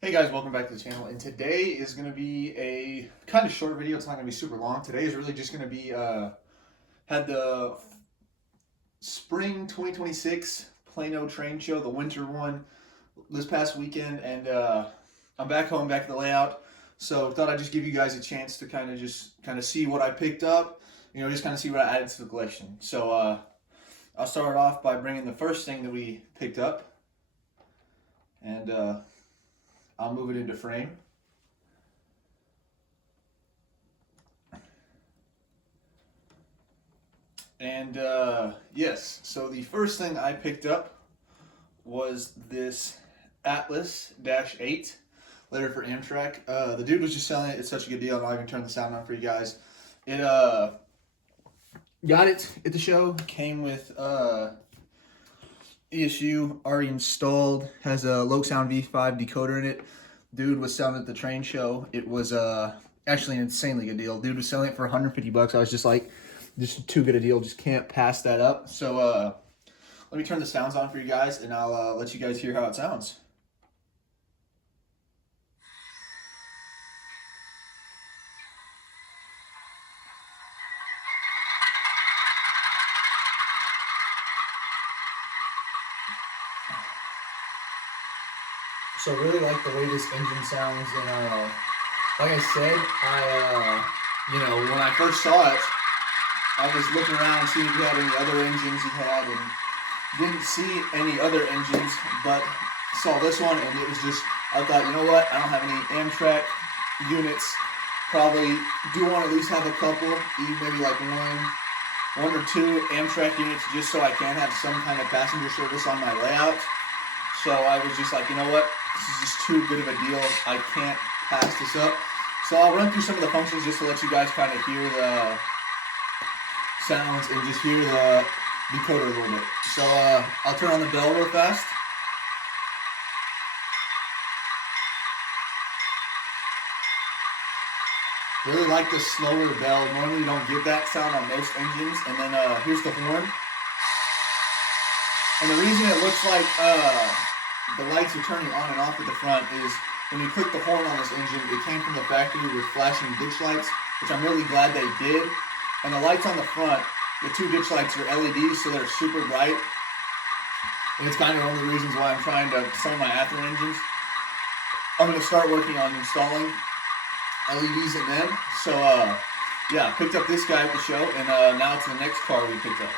Hey guys, welcome back to the channel. And today is going to be a kind of short video. It's not going to be super long. Today is really just going to be had the spring 2026 Plano Train Show, the winter one, this past weekend, and I'm back home, back at the layout. So thought I'd just give you guys a chance to kind of see what I picked up. Just kind of see what I added to the collection. So I'll start off by bringing the first thing that we picked up, and I'll move it into frame. And yes, so the first thing I picked up was this Atlas-8 letter for Amtrak. The dude was just selling it. It's such a good deal. I'm not even turn the sound on for you guys. It got it at the show. Came with ESU already installed. Has a low sound V5 decoder in it. Dude was selling it at the train show. It was actually an insanely good deal. Dude was selling it for 150 bucks. I was just like, just too good a deal. Just can't pass that up. So let me turn the sounds on for you guys, and I'll let you guys hear how it sounds. So really like the way this engine sounds, and like I said, when I first saw it, I was looking around seeing if he had any other engines he had, and didn't see any other engines, but saw this one, and it was just, I thought, you know what, I don't have any Amtrak units, probably do want to at least have a couple, maybe like one or two Amtrak units, just so I can have some kind of passenger service on my layout. So I was just like, you know what, this is just too good of a deal, I can't pass this up. So I'll run through some of the functions just to let you guys kind of hear the sounds and just hear the decoder a little bit. So I'll turn on the bell real fast. Really like the slower bell. Normally you don't get that sound on most engines. And then here's the horn. And the reason it looks like the lights are turning on and off at the front is when you click the horn on this engine, it came from the factory with flashing ditch lights, which I'm really glad they did. And the lights on the front, the two ditch lights are LEDs, so they're super bright. And it's kind of one of the reasons why I'm trying to sell my Athlon engines. I'm going to start working on installing LEDs in them. So, yeah, picked up this guy at the show, and now it's the next car we picked up.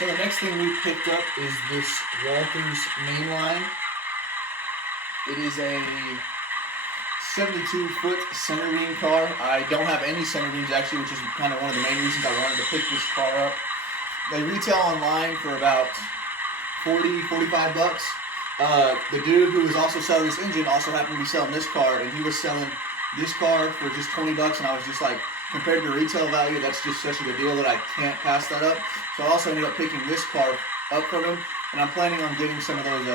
So the next thing we picked up is this Walther's mainline. It is a 72-foot center beam car. I don't have any center beams actually, which is kind of one of the main reasons I wanted to pick this car up. They retail online for about 40, 45 bucks. The dude who was also selling this engine also happened to be selling this car, and he was selling this car for just 20 bucks, and I was just like, compared to retail value, that's just such a good deal that I can't pass that up. So I also ended up picking this car up from him, and I'm planning on getting some of those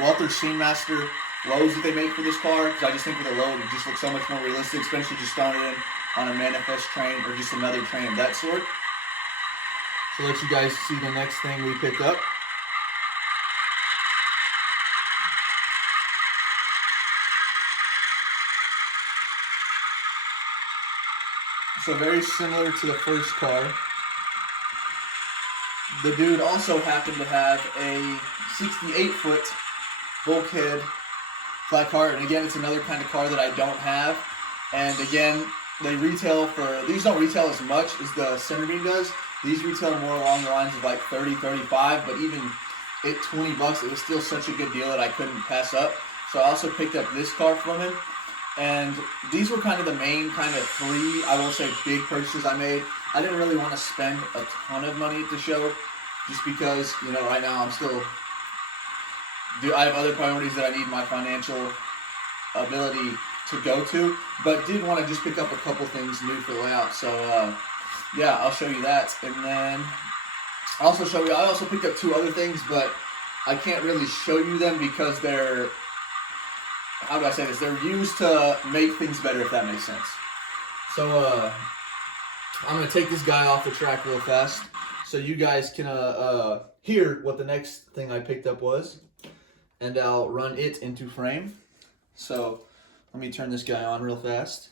Walther Seamaster loads that they make for this car, because I just think with a load it just looks so much more realistic, especially just throwing it in on a manifest train or just another train of that sort. So let you guys see the next thing we picked up. So very similar to the first car. The dude also happened to have a 68-foot bulkhead flat car, and again, it's another kind of car that I don't have. And again, they retail for, these don't retail as much as the center beam does. These retail more along the lines of like 30, 35, but even at 20 bucks, it was still such a good deal that I couldn't pass up. So I also picked up this car from him. And these were kind of the main kind of three, I will say, big purchases I made. I didn't really want to spend a ton of money at the show, just because, right now I have other priorities that I need my financial ability to go to, but did want to just pick up a couple things new for the layout. So, yeah, I'll show you that. And then I'll also show you, I also picked up two other things, but I can't really show you them because they're how do I say this? They're used to make things better, if that makes sense. So I'm gonna take this guy off the track real fast, so you guys can hear what the next thing I picked up was, and I'll run it into frame. So let me turn this guy on real fast.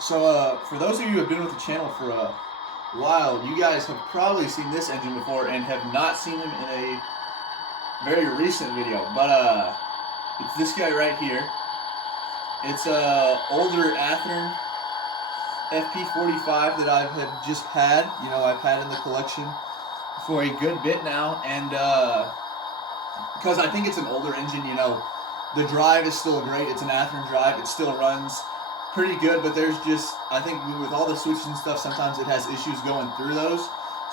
So for those of you who have been with the channel for a while, you guys have probably seen this engine before and have not seen him in a very recent video. But it's this guy right here. It's a older Athearn FP45 that I have just had. You know, I've had in the collection for a good bit now, and because I think it's an older engine, you know, the drive is still great. It's an Athearn drive. It still runs pretty good, but there's just, I think with all the switches and stuff, sometimes it has issues going through those.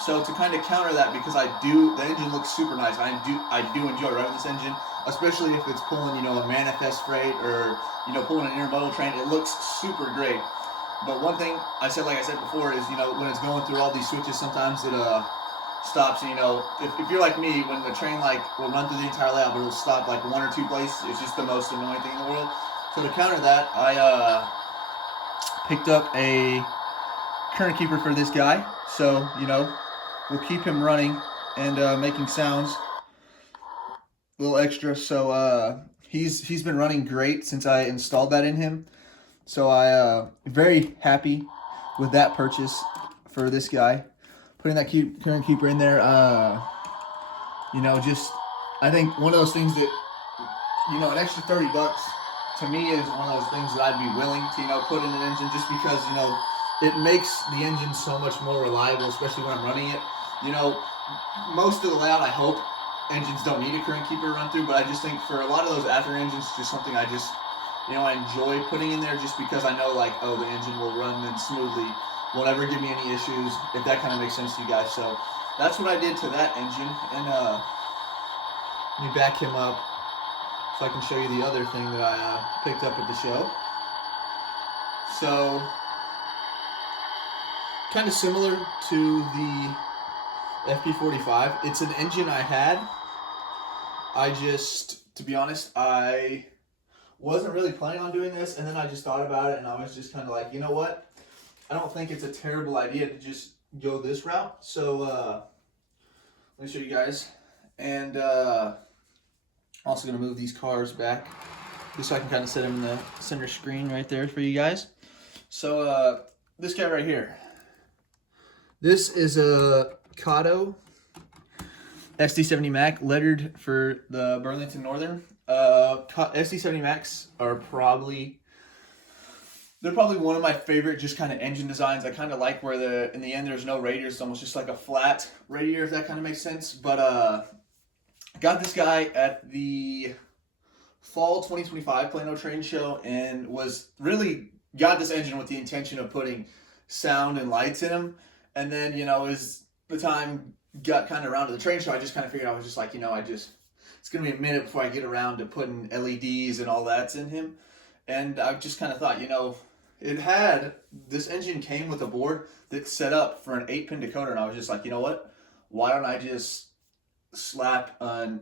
So to kind of counter that, because the engine looks super nice. I do enjoy running this engine, especially if it's pulling, you know, a manifest freight or, you know, pulling an intermodal train. It looks super great. But one thing I said, like I said before, is, you know, when it's going through all these switches, sometimes it stops. You know, if you're like me, when the train like will run through the entire layout, but it'll stop like one or two places. It's just the most annoying thing in the world. So to counter that, I picked up a current keeper for this guy. So, you know, we'll keep him running and making sounds. A little extra. So he's been running great since I installed that in him. So I very happy with that purchase for this guy. Putting that current keeper in there, you know, just, I think one of those things that, you know, an extra $30 to me is one of those things that I'd be willing to, you know, put in an engine, just because, you know, it makes the engine so much more reliable, especially when I'm running it. You know, most of the layout, I hope, engines don't need a current keeper to run through, but I just think for a lot of those Athearn engines, it's just something I just, you know, I enjoy putting in there, just because I know, like, oh, the engine will run then smoothly, won't ever give me any issues, if that kind of makes sense to you guys. So that's what I did to that engine, and let me back him up so I can show you the other thing that I picked up at the show. So, kind of similar to the FP45. It's an engine I had. I just, to be honest, I wasn't really planning on doing this, and then I just thought about it, and I was just kind of like, you know what? I don't think it's a terrible idea to just go this route. So, let me show you guys. And also going to move these cars back just so I can kind of set them in the center screen right there for you guys. So, this guy right here. This is a Kato SD70 Mac, lettered for the Burlington Northern. SD70 Macs are probably one of my favorite just kind of engine designs. I kind of like where in the end there's no radiator. It's almost just like a flat radiator, if that kind of makes sense. But I got this guy at the fall 2025 Plano Train Show, and got this engine with the intention of putting sound and lights in him. And then, you know, as the time got kind of around to the train show, I just kind of figured, I was just like, you know, it's going to be a minute before I get around to putting LEDs and all that's in him. And I just kind of thought, you know, this engine came with a board that's set up for an 8-pin decoder. And I was just like, you know what? Why don't I just slap an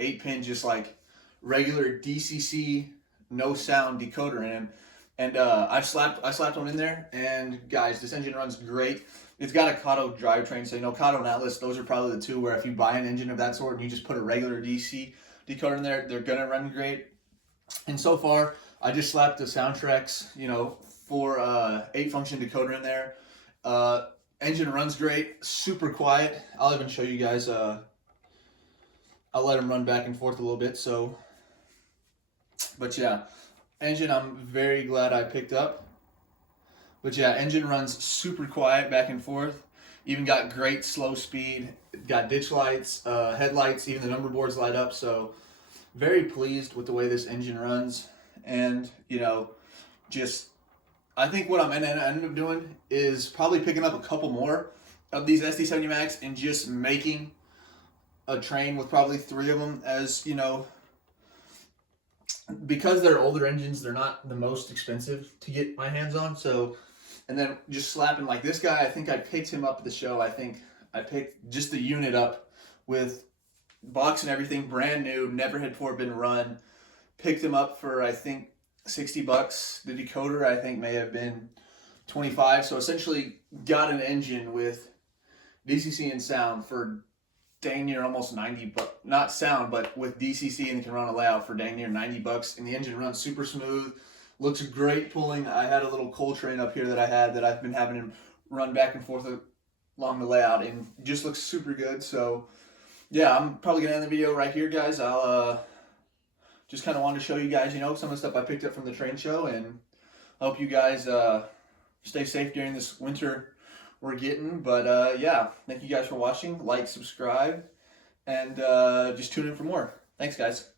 8-pin, just like regular DCC, no sound decoder in him. And I slapped one in there, and guys, this engine runs great. It's got a Kato drivetrain, so, you know, Kato and Atlas, those are probably the two where if you buy an engine of that sort and you just put a regular DC decoder in there, they're gonna run great. And so far, I just slapped the Soundtracks, you know, 8-function decoder in there. Engine runs great, super quiet. I'll even show you guys. I'll let them run back and forth a little bit. So, but yeah, engine I'm very glad I picked up. But yeah, engine runs super quiet back and forth. Even got great slow speed. Got ditch lights, headlights, even the number boards light up. So very pleased with the way this engine runs. And, you know, just, I think what I'm going to end up doing is probably picking up a couple more of these SD70 Macs and just making a train with probably 3 of them, as, you know, because they're older engines, they're not the most expensive to get my hands on. So, and then just slapping like this guy, I think I picked him up at the show. I think I picked just the unit up with box and everything, brand new, never had before been run. Picked them up for, I think, $60. The decoder, I think, may have been 25. So essentially got an engine with DCC and sound for dang near almost 90 bucks. Not sound, but with DCC and can run a layout for dang near 90 bucks. And the engine runs super smooth. Looks great pulling. I had a little Coltrane up here that I had that I've been having him run back and forth along the layout, and just looks super good. So yeah, I'm probably gonna end the video right here, guys. I'll just kind of wanted to show you guys, some of the stuff I picked up from the train show, and I hope you guys stay safe during this winter we're getting. But yeah, thank you guys for watching. Like, subscribe, and just tune in for more. Thanks, guys.